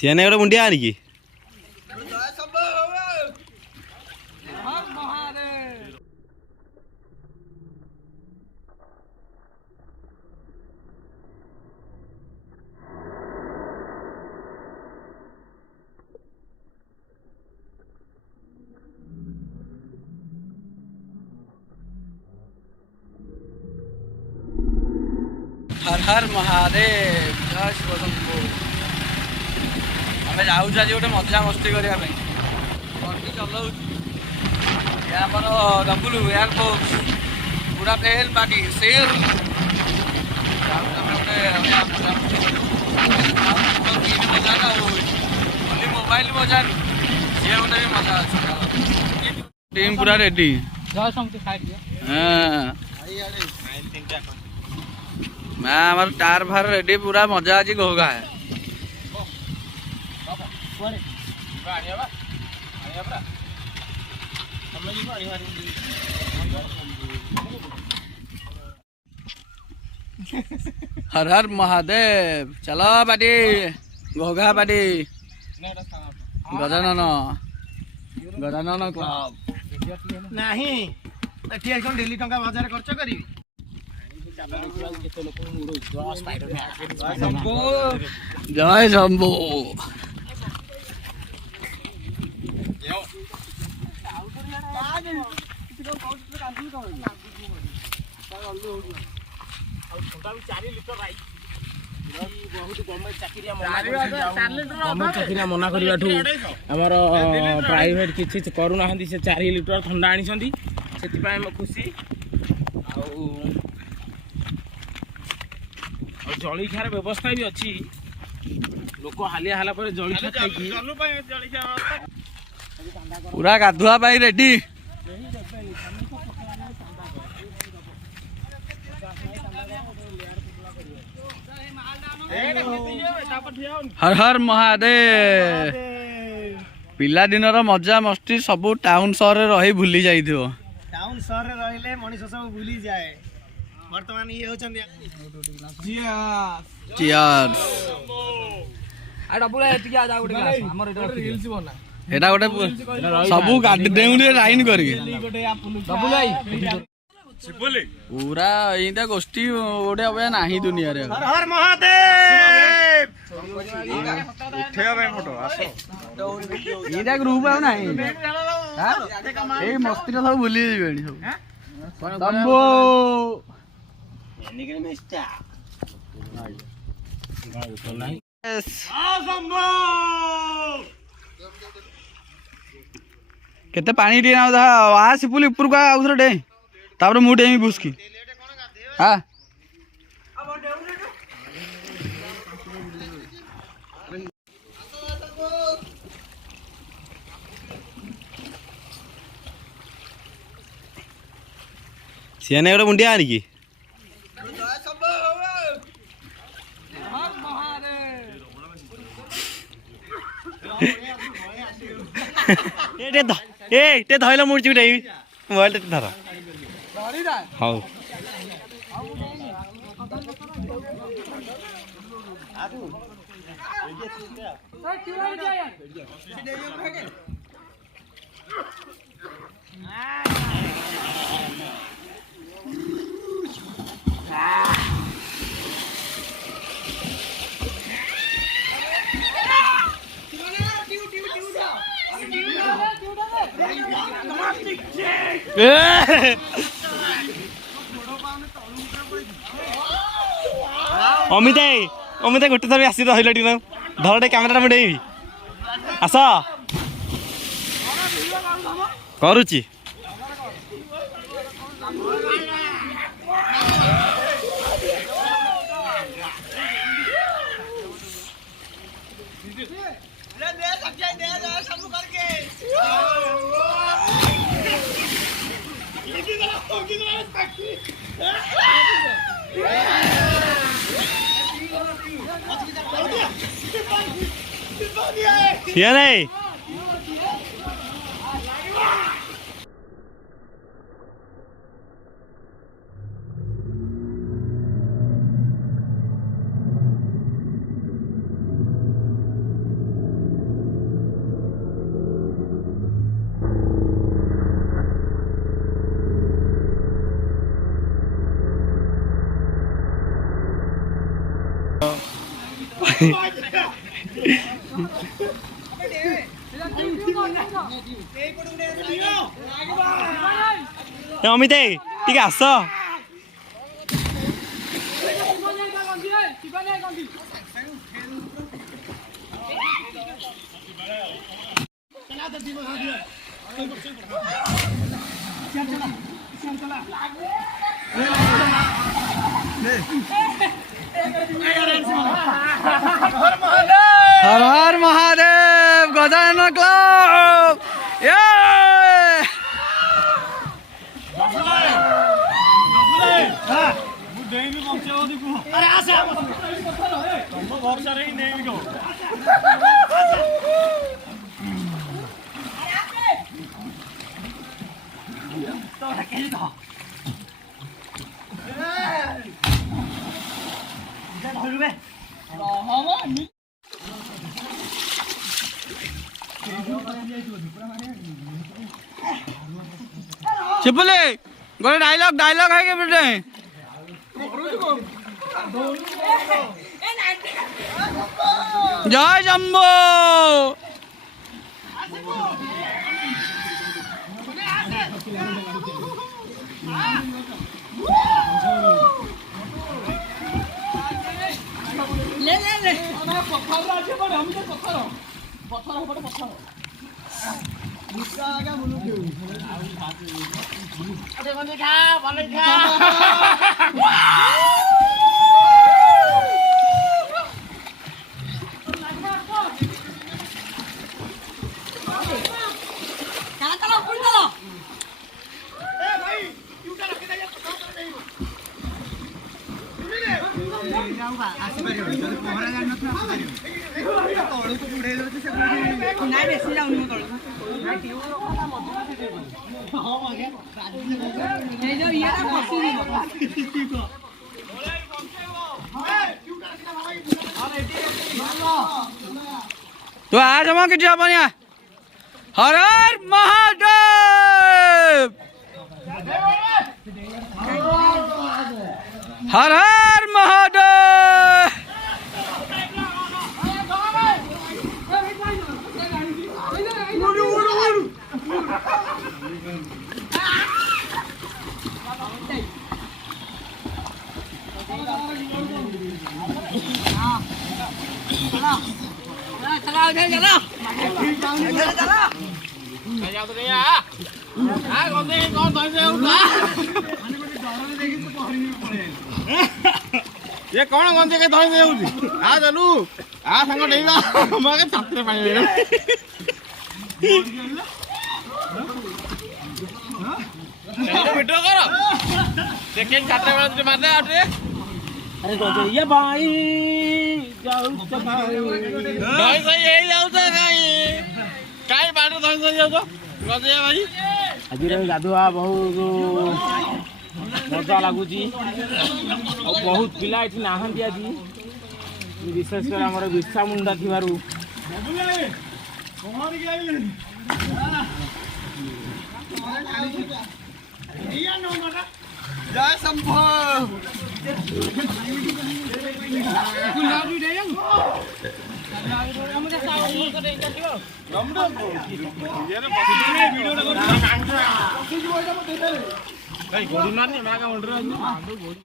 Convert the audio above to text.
ସିଆନେ ଗୋଟେ ମୁଣ୍ଡିଆ ଆଣିକି हर हर महादेव जय शिवशंभु आम जाऊँ आज गोटे मजा मस्ती करने चलाऊ आमर डबुल एयर बॉक्स पूरा फेल बाकी शेर मोबाइल मजा सी गोटे भी मजा अच्छे टीम पूरा रेडी मैं हमारे टार भार रेडी पूरा मजा आज घोगा है हर हर महादेव चलो पाटी घोगा पाटी गजानन गजानन क्लब नहीं डेली टंका बाजार खर्च करी जय शंभू चाकरिया मना करने प्राइवेट किसी करूना 4 लिटर थंडा आनी से खुशी जलिखार व्यवस्था भी अच्छी लोक हालिया हाला पर जलिखा खाई पूरा गाधुआ पाई रेडी हर हर महादेव पिला दिनर मजा मस्ती सबू टाउन सहर रही भूली जाई थियो टाउन सहर रहिले मनीष सब भूली जाए वर्तमान ये होचंदी चियर्स आ डबल एतिकी आ जा गोटे हमर एटा रील्स बना एटा गोटे सबू गाडी देउले लाइन करके डबल आई पूरा इनता गोष्ठी ओडे अब नाही दुनिया रे हर हर महादेव उठेगा भाई फोटो आसो इनता ग्रुप आ नाही हां ए मस्ती सब भूली जेबेनी सब शंभू एनिके मिस्टा केते पानी टी ना आ सिपुली ऊपर को आउथरे डे तापर मु डेमी बुसकी हां सियाने गोटे मुंडिया आनिकी ए धैल मुड़ी गुटे मोबाइल धर हाँ अमिता अमिता गोटे थर आसी रही टी धर कैमेरा मुझे आस करुची सिया नहीं ଅମିତ ଟିକେ ଆସ। हर हर महादेव गजानन क्लब छिपले गोटे डायलॉग डायलॉग है के बेटे जय जम्बो ले ले ले तो आज हम किती आपण या हर हर महादेव हर हर महादेव चला उधर चलो इधर चलो मैं जाओ तो नहीं आ कौन से कौन से उठा ये कौन से के धोई दे उठी आ चलू आ संग डेगा मगे छात्र पानी ले वीडियो करो सेकंड छात्र वाला तुझे मारना आटे अरे तो ये भाई जाऊ तो भाई सही यही जाऊ तो काई बाटे धोई सही जाऊ तो गजे भाई आज रे गाधुआ बहुत मजा लगुची बहुत पिला ये नाहंती आज विशेषकर आम बिरसा मुंडा थी जय शंभो